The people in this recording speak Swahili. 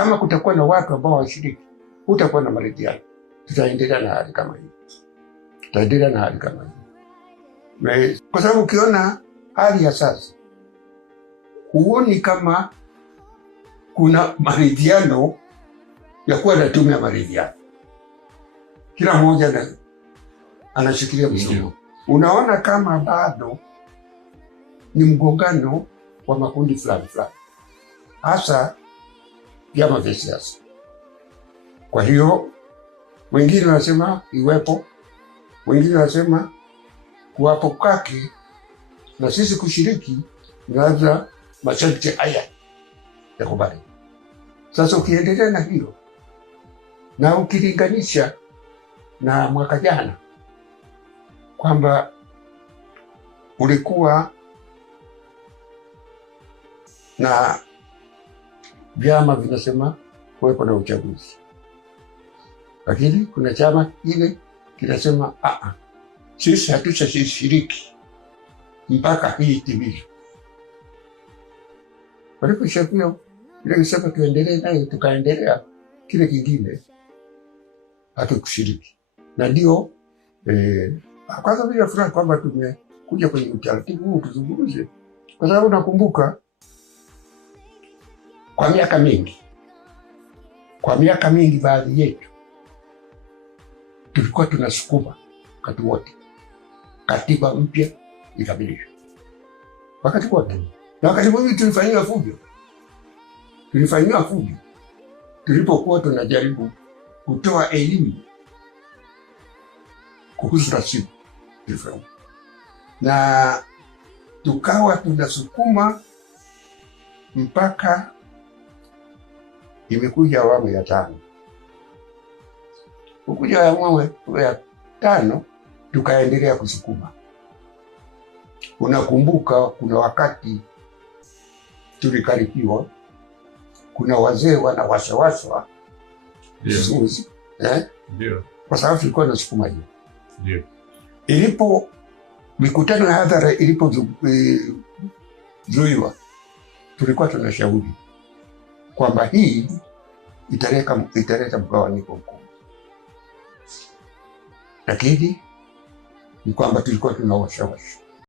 kama kutakuwa na watu ambao washiriki, utakuwa na maridhiano. Tutaendelea na hali kama hii, kwa sababu ukiona hali ya sasa huoni kama kuna maridhiano ya kuwa na tume ya maridhiano. Kila mmoja anashikilia msimamo. Unaona kama bado ni mgongano wa makundi fulani, hasa vyama vya siasa. Kwa hiyo wengine wanasema iwepo, wengine wanasema kuwapo kwake na sisi kushiriki labda masharti haya ya kubali. Sasa ukiendelea na hilo na ukilinganisha na mwaka jana kwamba ulikuwa na vyama vinasema kuwepo na uchaguzi, lakini kuna chama kile kinasema sisi hatutashiriki mpaka hii itimizwe. Walipoishapia ile kisema tuendelee nayo, tukaendelea, kile kingine hatukushiriki. Na ndio kwanza bila furaha kwamba tumekuja kwenye utaratibu huu tuzungumze, kwa sababu nakumbuka kwa miaka mingi baadhi yetu tulikuwa tunasukuma wakati wote katiba mpya ikamilishwe, wakati wote. Na wakati mwingi tulifanyiwa fujo tulipokuwa tunajaribu kutoa elimu kuhusu rasimu, na tukawa tunasukuma mpaka imekuja awamu ya 5. Ukuja awamu ya 5 tukaendelea kusukuma. Unakumbuka kuna wakati tulikaripiwa, kuna wazee wana wasawaswa vizuri, kwa sababu tulikuwa tunasukuma hiyo. Ilipo mikutano ya hadhara ilipozuiwa, tulikuwa tunashauri kwamba hii italeta mgawanyiko mkubwa, lakini ni kwamba tulikuwa tunawashawishi